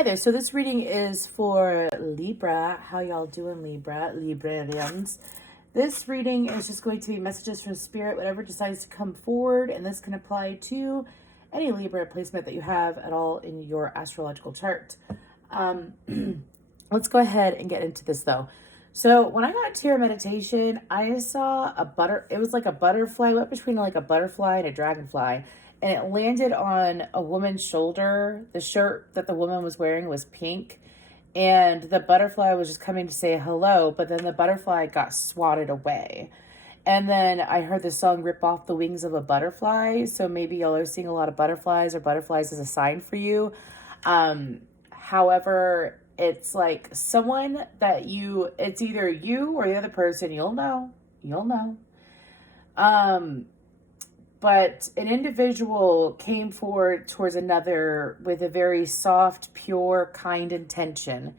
Hi there. So this reading is for Libra. How y'all doing, Libra? Librarians. This reading is just going to be messages from Spirit, whatever decides to come forward, and this can apply to any Libra placement that you have at all in your astrological chart. Let's go ahead and get into this though. So when I got into your meditation, I saw it was like a butterfly, went between like a butterfly and a dragonfly, and it landed on a woman's shoulder. The shirt that the woman was wearing was pink, and the butterfly was just coming to say hello, but then the butterfly got swatted away. And then I heard the song Rip Off the Wings of a Butterfly, so maybe y'all are seeing a lot of butterflies, or butterflies is a sign for you. However, it's like someone that it's either you or the other person, you'll know. But an individual came forward towards another with a very soft, pure, kind intention.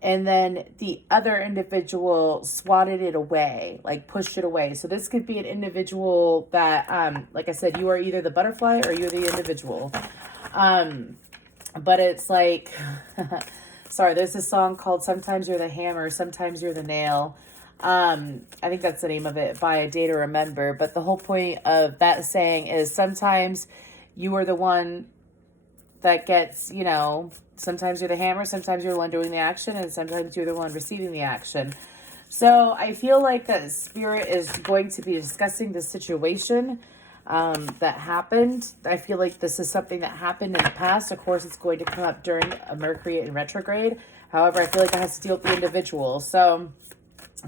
And then the other individual swatted it away, like pushed it away. So this could be an individual that, like I said, you are either the butterfly or you're the individual. But it's like, sorry, there's a song called Sometimes You're the Hammer, Sometimes You're the Nail. I think that's the name of it, by A Day to Remember. But the whole point of that saying is sometimes you are the one that gets, sometimes you're the hammer, sometimes you're the one doing the action, and sometimes you're the one receiving the action. So I feel like that Spirit is going to be discussing the situation that happened. I feel like this is something that happened in the past. Of course, it's going to come up during a Mercury in retrograde. However, I feel like it has to deal with the individual. So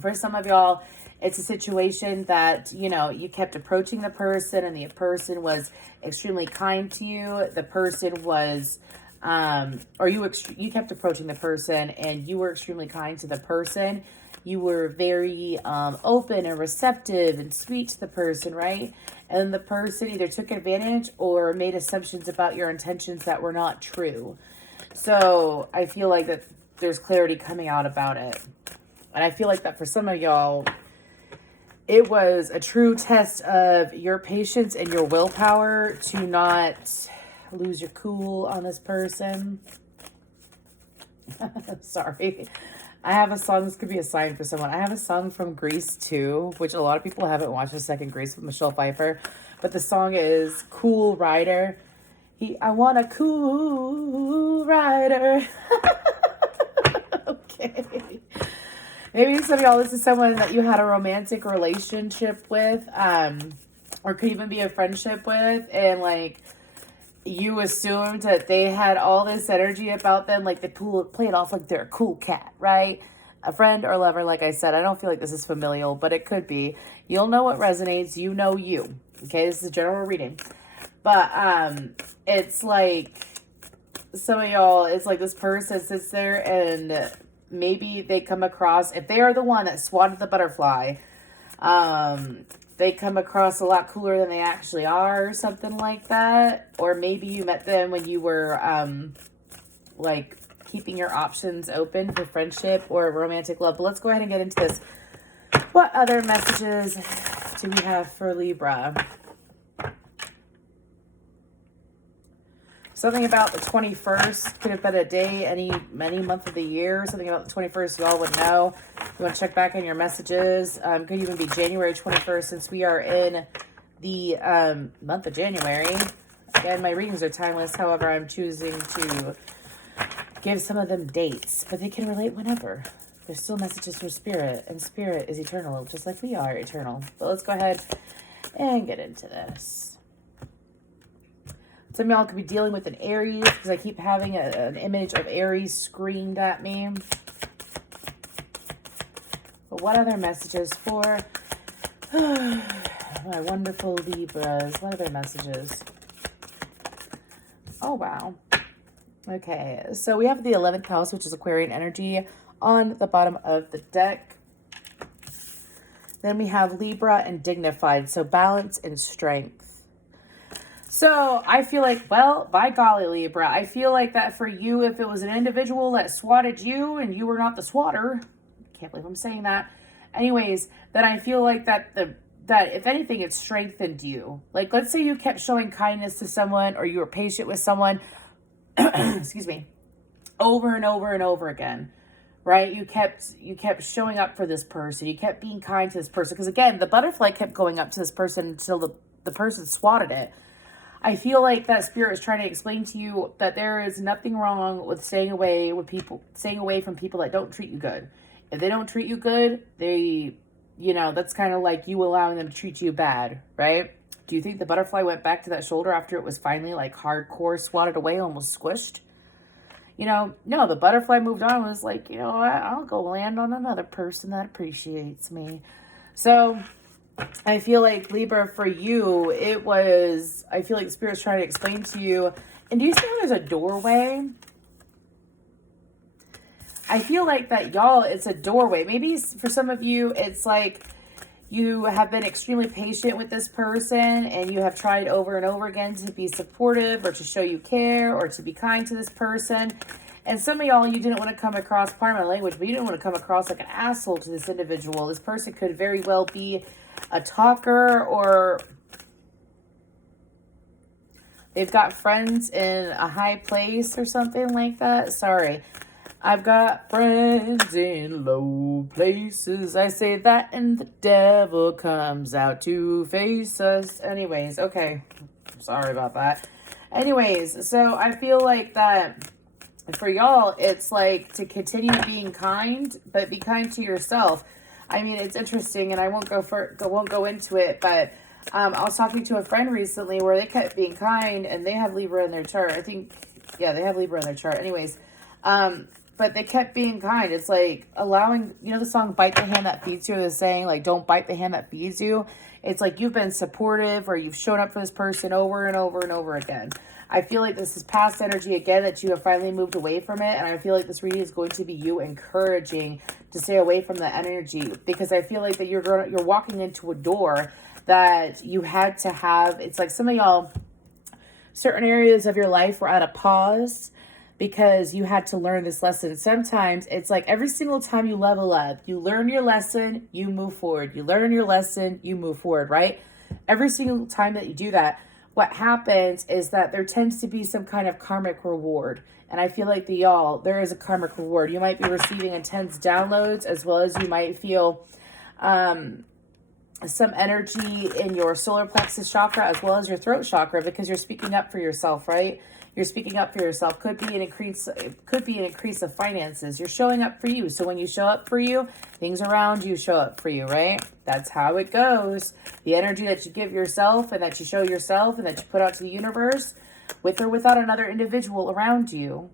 for some of y'all, it's a situation that, you kept approaching the person and the person was extremely kind to you. The person was, you kept approaching the person and you were extremely kind to the person. You were very open and receptive and sweet to the person, right? And the person either took advantage or made assumptions about your intentions that were not true. So I feel like that there's clarity coming out about it. And I feel like that for some of y'all, it was a true test of your patience and your willpower to not lose your cool on this person. Sorry. I have a song, this could be a sign for someone. I have a song from Grease 2, which a lot of people haven't watched the second Grease with Michelle Pfeiffer. But the song is Cool Rider. I want a cool rider. Okay. Maybe some of y'all, this is someone that you had a romantic relationship with, or could even be a friendship with, and like you assumed that they had all this energy about them, like they play it off like they're a cool cat, right? A friend or lover, like I said. I don't feel like this is familial, but it could be. You'll know what resonates. You know you. Okay, this is a general reading. But it's like some of y'all, it's like this person sits there and maybe they come across, if they are the one that swatted the butterfly, they come across a lot cooler than they actually are, or something like that. Or maybe you met them when you were like keeping your options open for friendship or romantic love. But let's go ahead and get into this. What other messages do we have for Libra? Something about the 21st. Could have been a day, any month of the year. Something about the 21st y'all would know. You want to check back on your messages. Could even be January 21st, since we are in the month of January. Again, my readings are timeless. However, I'm choosing to give some of them dates. But they can relate whenever. There's still messages from Spirit. And Spirit is eternal, just like we are eternal. But let's go ahead and get into this. Some of y'all could be dealing with an Aries, because I keep having an image of Aries screamed at me. But what other messages for my wonderful Libras? What other messages? Oh, wow. Okay, so we have the 11th house, which is Aquarian energy, on the bottom of the deck. Then we have Libra and dignified, so balance and strength. So I feel like, well, by golly, Libra, I feel like that for you, if it was an individual that swatted you and you were not the swatter, can't believe I'm saying that. Anyways, then I feel like that if anything, it strengthened you. Like, let's say you kept showing kindness to someone, or you were patient with someone, excuse me, over and over and over again, right? You kept showing up for this person. You kept being kind to this person. Because again, the butterfly kept going up to this person until the person swatted it. I feel like that spirit is trying to explain to you that there is nothing wrong with staying away from people that don't treat you good. If they don't treat you good, that's kind of like you allowing them to treat you bad, right? Do you think the butterfly went back to that shoulder after it was finally like hardcore swatted away, almost squished? No, the butterfly moved on and was like, I'll go land on another person that appreciates me. So I feel like, Libra, for you, I feel like Spirit's trying to explain to you, and do you see how there's a doorway? I feel like that, y'all, it's a doorway. Maybe for some of you, it's like you have been extremely patient with this person and you have tried over and over again to be supportive or to show you care or to be kind to this person. And some of y'all, you didn't want to come across, pardon my language, but you didn't want to come across like an asshole to this individual. This person could very well be a talker, or they've got friends in a high place or something like that. Sorry. I've got friends in low places. I say that and the devil comes out to face us. Anyways, okay. Sorry about that. Anyways, so I feel like that for y'all, it's like to continue being kind, but be kind to yourself. I mean, it's interesting, and I won't go into it, but I was talking to a friend recently where they kept being kind, and they have Libra in their chart. I think, yeah, they have Libra in their chart. Anyways, but they kept being kind. It's like allowing, the song Bite the Hand That Feeds You, the saying, like, don't bite the hand that feeds you. It's like you've been supportive or you've shown up for this person over and over and over again. I feel like this is past energy again, that you have finally moved away from it. And I feel like this reading is going to be you encouraging to stay away from the energy, because I feel like that you're walking into a door that you had to have. It's like some of y'all, certain areas of your life were at a pause because you had to learn this lesson. Sometimes it's like every single time you level up, you learn your lesson, you move forward. You learn your lesson, you move forward, right? Every single time that you do that, what happens is that there tends to be some kind of karmic reward. And I feel like there is a karmic reward. You might be receiving intense downloads, as well as you might feel some energy in your solar plexus chakra, as well as your throat chakra, because you're speaking up for yourself, right? You're speaking up for yourself. Could be an increase of finances. You're showing up for you. So when you show up for you, things around you show up for you, right? That's how it goes. The energy that you give yourself and that you show yourself and that you put out to the universe, with or without another individual around you,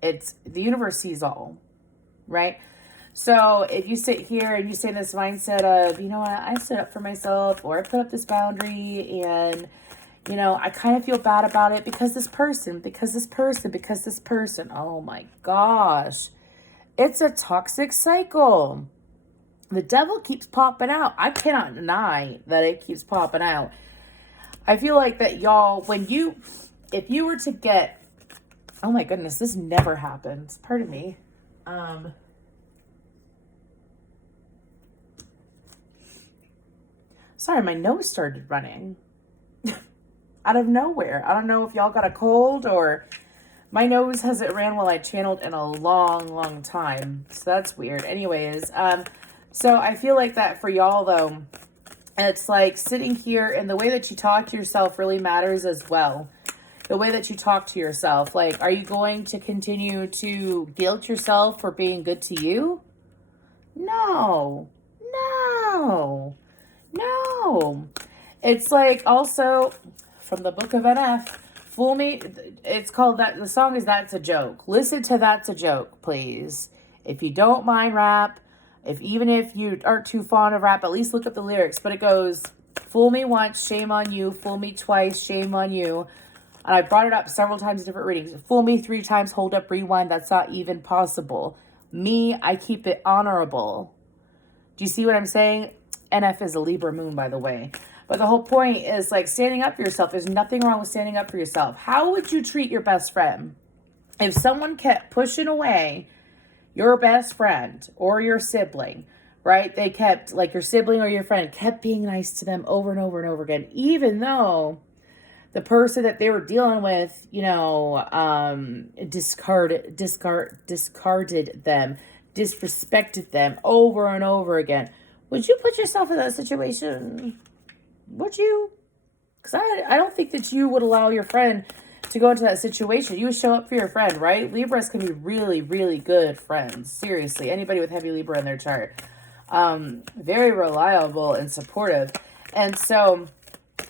the universe sees all, right? So if you sit here and you say this mindset of, I stood up for myself, or I put up this boundary, and I kind of feel bad about it because this person, oh my gosh, it's a toxic cycle. The devil keeps popping out. I cannot deny that it keeps popping out. I feel like that, y'all, if you were to get, oh my goodness, this never happens. Pardon me. Sorry, my nose started running. Out of nowhere. I don't know if y'all got a cold, or my nose hasn't ran while I channeled in a long, long time. So that's weird. Anyways, so I feel like that for y'all, though, it's like sitting here, and the way that you talk to yourself really matters as well. The way that you talk to yourself. Like, are you going to continue to guilt yourself for being good to you? No. It's like also from the book of NF, Fool Me. It's called that. The song is That's a Joke. Listen to That's a Joke, please. If you don't mind rap, even if you aren't too fond of rap, at least look up the lyrics. But it goes, fool me once, shame on you. Fool me twice, shame on you. And I brought it up several times in different readings. Fool me 3 times, hold up, rewind. That's not even possible. Me, I keep it honorable. Do you see what I'm saying? NF is a Libra moon, by the way. But the whole point is like standing up for yourself. There's nothing wrong with standing up for yourself. How would you treat your best friend if someone kept pushing away your best friend or your sibling, right? They kept, like, your sibling or your friend kept being nice to them over and over and over again, even though the person that they were dealing with, you know, discarded them, disrespected them over and over again. Would you put yourself in that situation? Would you? Because I don't think that you would allow your friend to go into that situation. You would show up for your friend, right? Libras can be really, really good friends. Seriously, anybody with heavy Libra in their chart. Very reliable and supportive. And so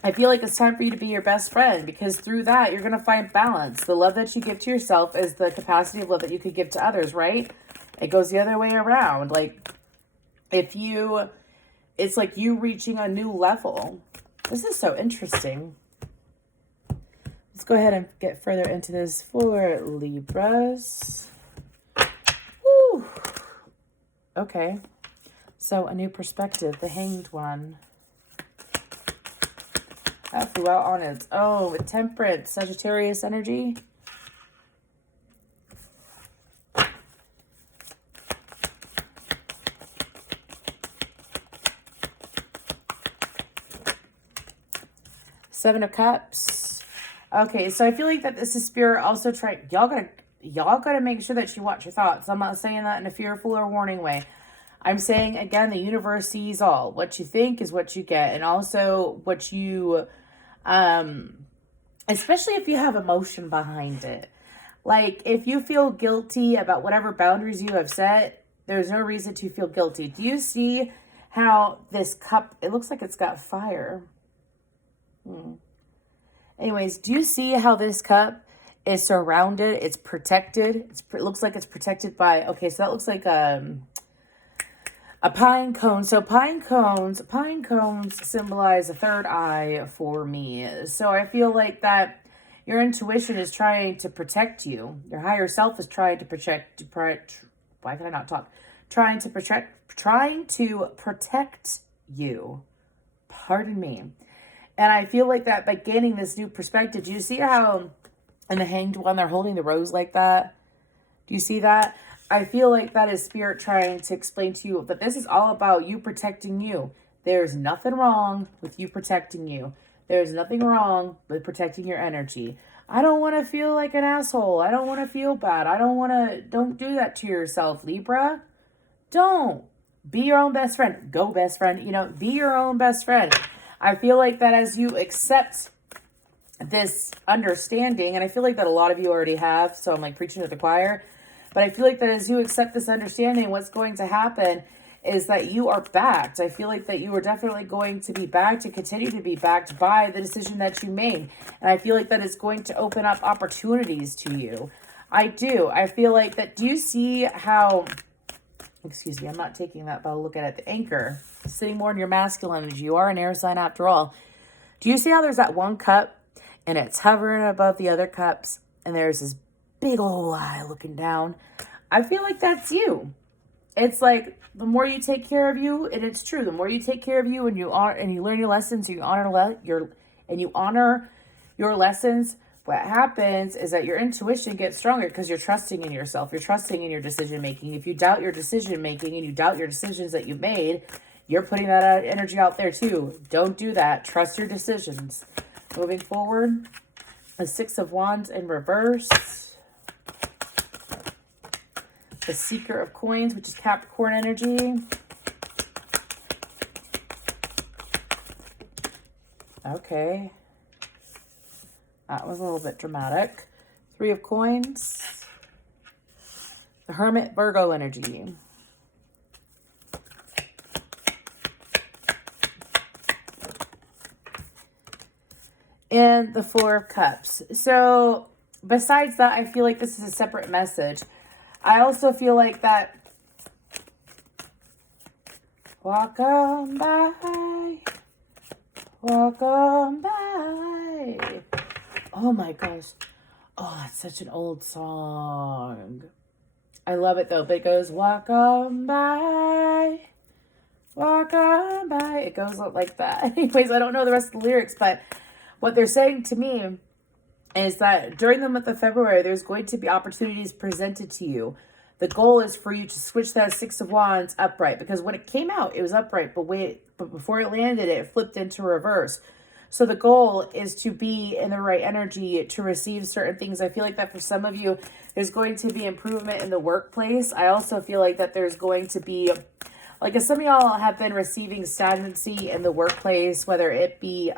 I feel like it's time for you to be your best friend, because through that, you're going to find balance. The love that you give to yourself is the capacity of love that you could give to others, right? It goes the other way around. Like, it's like you reaching a new level. This is so interesting. Let's go ahead and get further into this for Libras. Woo. Okay. So a new perspective, the Hanged One. That flew out on its own with Temperance, Sagittarius energy. Seven of Cups. Okay, so I feel like that this is Spirit also trying. Y'all gotta make sure that you watch your thoughts. I'm not saying that in a fearful or warning way. I'm saying, again, the universe sees all. What you think is what you get. And also what you, especially if you have emotion behind it. Like, if you feel guilty about whatever boundaries you have set, there's no reason to feel guilty. Do you see how this cup, it looks like it's got fire. Anyways, do you see how this cup is surrounded? It's protected. It looks like it's protected by, okay, so that looks like a pine cone. So pine cones symbolize a third eye for me. So I feel like that your intuition is trying to protect you. Your higher self is trying to why can I not talk? Trying to protect you. Pardon me. And I feel like that by gaining this new perspective, do you see how in the Hanged One, they're holding the rose like that? Do you see that? I feel like that is Spirit trying to explain to you that this is all about you protecting you. There's nothing wrong with you protecting you. There's nothing wrong with protecting your energy. I don't want to feel like an asshole. I don't want to feel bad. Don't do that to yourself, Libra. Don't. Be your own best friend. Go best friend. Be your own best friend. I feel like that as you accept this understanding, and I feel like that a lot of you already have, so I'm like preaching to the choir, but I feel like that as you accept this understanding, what's going to happen is that you are backed. I feel like that you are definitely going to be backed and continue to be backed by the decision that you made. And I feel like that is going to open up opportunities to you. I do. I feel like that, do you see how, excuse me, I'm not taking that, but I'll look at it. The Anchor, sitting more in your masculine energy. You are an air sign after all. Do you see how there's that one cup and it's hovering above the other cups and there's this big old eye looking down? I feel like that's you. It's like the more you take care of you, and it's true, the more you take care of you and you learn your lessons, you honor your lessons, what happens is that your intuition gets stronger because you're trusting in yourself. You're trusting in your decision making. If you doubt your decision making and you doubt your decisions that you've made, you're putting that energy out there too. Don't do that. Trust your decisions. Moving forward, the Six of Wands in reverse. The Seeker of Coins, which is Capricorn energy. Okay. That was a little bit dramatic. Three of Coins. The Hermit, Virgo energy. And the Four of Cups. So besides that, I feel like this is a separate message. I also feel like that walk on by, walk on by. Oh my gosh. Oh, that's such an old song. I love it though, but it goes walk on by, walk on by. It goes like that. Anyways, I don't know the rest of the lyrics, but what they're saying to me is that during the month of February, there's going to be opportunities presented to you. The goal is for you to switch that Six of Wands upright, because when it came out, it was upright, but before it landed, it flipped into reverse. So the goal is to be in the right energy to receive certain things. I feel like that for some of you, there's going to be improvement in the workplace. I also feel like that there's going to be, like, if some of y'all have been receiving stagnancy in the workplace, whether it be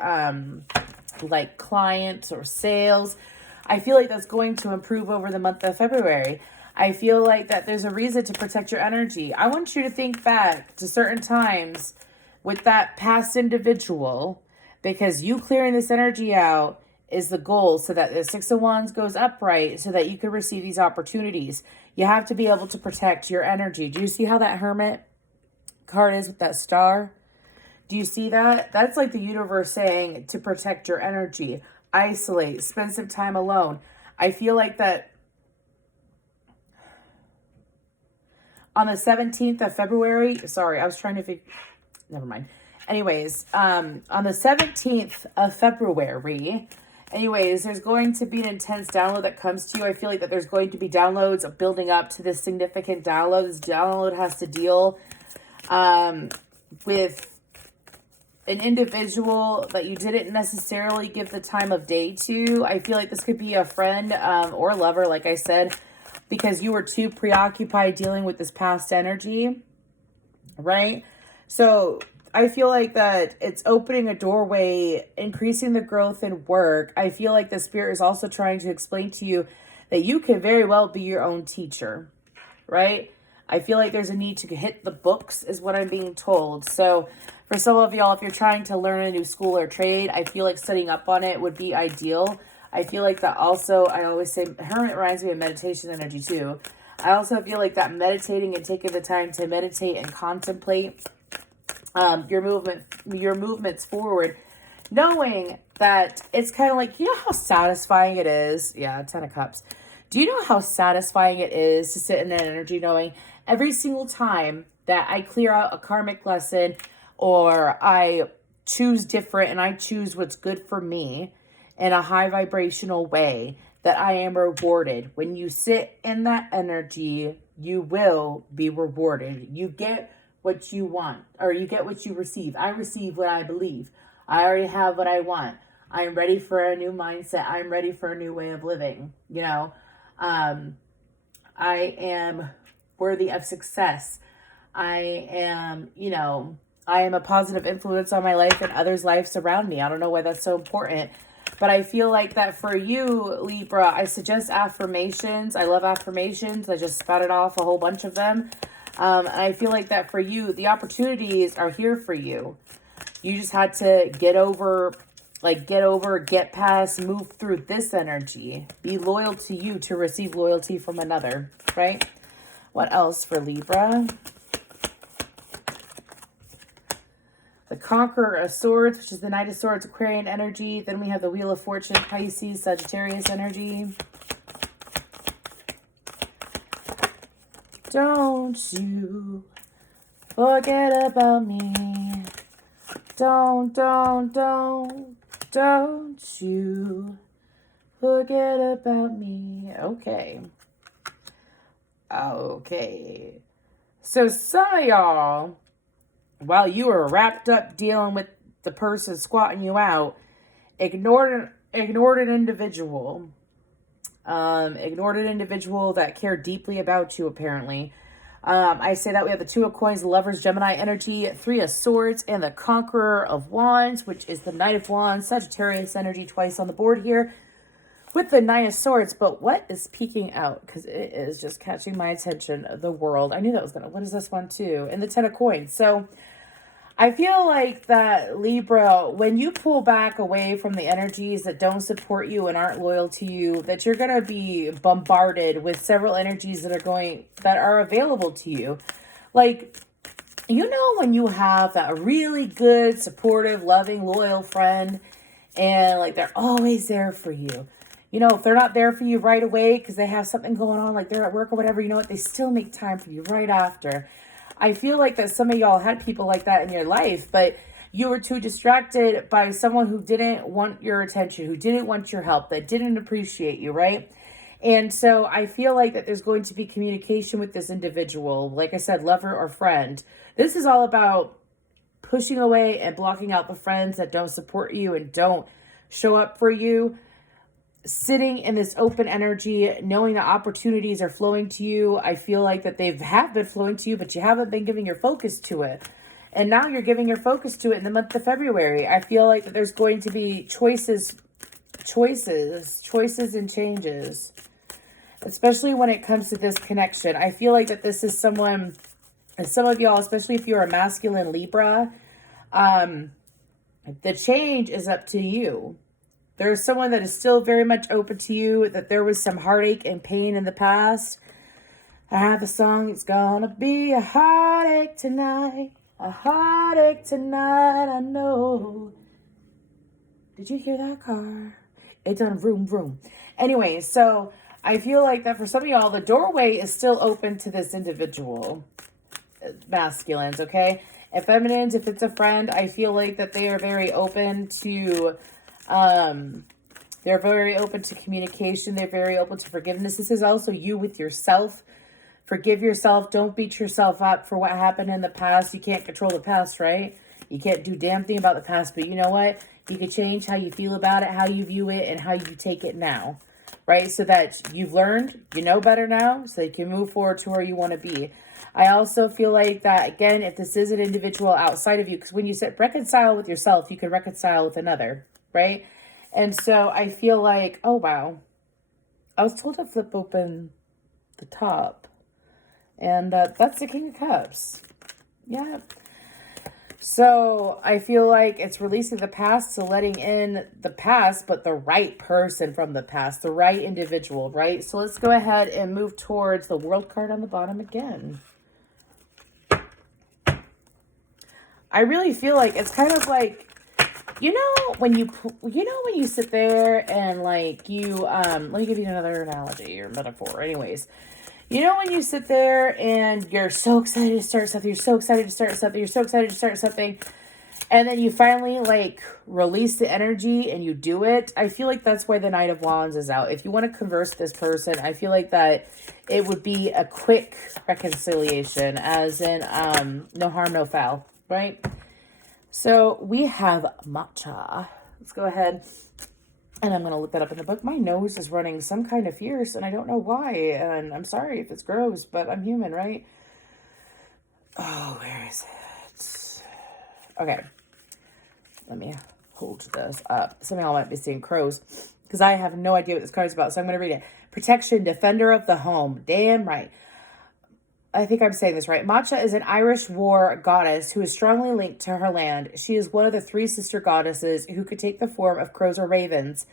like clients or sales, I feel like that's going to improve over the month of February. I feel like that there's a reason to protect your energy. I want you to think back to certain times with that past individual, because you clearing this energy out is the goal, so that the Six of Wands goes upright so that you can receive these opportunities. You have to be able to protect your energy. Do you see how that Hermit card is with that star? Do you see that? That's like the universe saying to protect your energy. Isolate, spend some time alone. I feel like that on the 17th of February, sorry, I was trying to figure, never mind. Anyways, on the 17th of February, there's going to be an intense download that comes to you. I feel like that there's going to be downloads of building up to this significant download. This download has to deal with an individual that you didn't necessarily give the time of day to. I feel like this could be a friend or lover, like I said, because you were too preoccupied dealing with this past energy, right? So I feel like that it's opening a doorway, increasing the growth in work. I feel like the spirit is also trying to explain to you that you can very well be your own teacher, right? I feel like there's a need to hit the books is what I'm being told. So for some of y'all, if you're trying to learn a new school or trade, I feel like setting up on it would be ideal. I feel like that also, I always say, Hermit reminds me of meditation energy too. I also feel like that meditating and taking the time to meditate and contemplate your movements forward, knowing that it's kind of like, you know how satisfying it is? Yeah, 10 of Cups. Do you know how satisfying it is to sit in that energy knowing every single time that I clear out a karmic lesson or I choose different and I choose what's good for me in a high vibrational way, that I am rewarded? When you sit in that energy, you will be rewarded. You get what you want, or you get what you receive. I receive what I believe. I already have what I want. I'm ready for a new mindset. I'm ready for a new way of living. I am worthy of success. I am a positive influence on my life and others' lives around me. I don't know why that's so important, but I feel like that for you, Libra, I suggest affirmations. I love affirmations. I just spouted off a whole bunch of them. And I feel like that for you, the opportunities are here for you. You just had to get past, move through this energy. Be loyal to you to receive loyalty from another, right? What else for Libra? The Conqueror of Swords, which is the Knight of Swords, Aquarian energy. Then we have the Wheel of Fortune, Pisces, Sagittarius energy. Don't you forget about me. Don't you forget about me. Okay. So some of y'all, while you were wrapped up dealing with the person squatting you out, ignored an individual. Ignored an individual that cared deeply about you, apparently. I say that we have the Two of Coins, the Lovers, Gemini energy, Three of Swords, and the Conqueror of Wands, which is the Knight of Wands, Sagittarius energy twice on the board here with the Knight of Swords. But what is peeking out? Because it is just catching my attention, the World. I knew that was what is this one too? And the Ten of Coins. So I feel like that, Libra, when you pull back away from the energies that don't support you and aren't loyal to you, that you're going to be bombarded with several energies that are available to you. Like, when you have that really good, supportive, loving, loyal friend, and like they're always there for you. If they're not there for you right away because they have something going on, like they're at work or whatever, they still make time for you right after. I feel like that some of y'all had people like that in your life, but you were too distracted by someone who didn't want your attention, who didn't want your help, that didn't appreciate you, right? And so I feel like that there's going to be communication with this individual, like I said, lover or friend. This is all about pushing away and blocking out the friends that don't support you and don't show up for you. Sitting in this open energy, knowing that opportunities are flowing to you. I feel like that have been flowing to you, but you haven't been giving your focus to it. And now you're giving your focus to it in the month of February. I feel like that there's going to be choices and changes, especially when it comes to this connection. I feel like that this is someone, and some of y'all, especially if you're a masculine Libra, the change is up to you. There's someone that is still very much open to you, that there was some heartache and pain in the past. I have a song, it's gonna be a heartache tonight. A heartache tonight, I know. Did you hear that car? It done vroom vroom. Anyway, so I feel like that for some of y'all, the doorway is still open to this individual. Masculines, okay? And feminines, if it's a friend, I feel like that they are very open to... they're very open to communication. They're very open to forgiveness. This is also you with yourself. Forgive yourself. Don't beat yourself up for what happened in the past. You can't control the past, right? You can't do damn thing about the past, but you know what? You can change how you feel about it, how you view it, and how you take it now, right? So that you've learned, you know better now, so you can move forward to where you want to be. I also feel like that, again, if this is an individual outside of you, because when you reconcile with yourself, you can reconcile with another, right? And so I feel like, oh, wow. I was told to flip open the top. And that's the King of Cups. Yeah. So I feel like it's releasing the past to letting in the past, but the right person from the past, the right individual, right? So let's go ahead and move towards the World card on the bottom again. I really feel like it's kind of like, when you sit there and like let me give you another analogy or metaphor. Anyways, when you sit there and you're so excited to start something, and then you finally like release the energy and you do it. I feel like that's why the Knight of Wands is out. If you want to converse with this person, I feel like that it would be a quick reconciliation, as in no harm, no foul, right? So we have matcha. Let's go ahead. And I'm going to look that up in the book. My nose is running some kind of fierce, and I don't know why. And I'm sorry if it's gross, but I'm human, right? Oh, where is it? Okay. Let me hold this up. Some of y'all might be seeing crows, because I have no idea what this card is about, so I'm going to read it. Protection, defender of the home. Damn right. I think I'm saying this right. Matcha is an Irish war goddess who is strongly linked to her land. She is one of the 3 sister goddesses who could take the form of crows or ravens.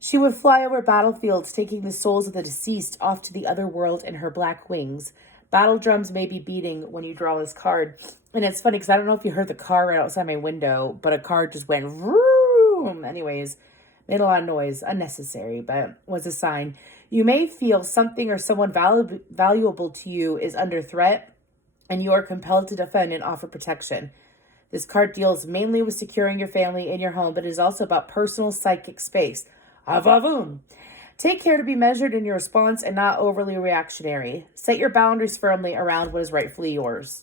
She would fly over battlefields, taking the souls of the deceased off to the other world in her black wings. Battle drums may be beating when you draw this card. And it's funny because I don't know if you heard the car right outside my window, but a car just went vroom. Anyways, made a lot of noise, unnecessary, but was a sign. You may feel something or someone valuable to you is under threat, and you are compelled to defend and offer protection. This card deals mainly with securing your family and your home, but it is also about personal psychic space. Avavum! Take care to be measured in your response and not overly reactionary. Set your boundaries firmly around what is rightfully yours.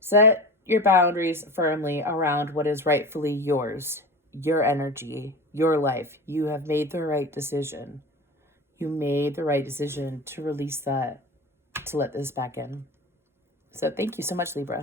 Set your boundaries firmly around what is rightfully yours. Your energy, your life. You have made the right decision. You made the right decision to release that, to let this back in. So thank you so much, Libra.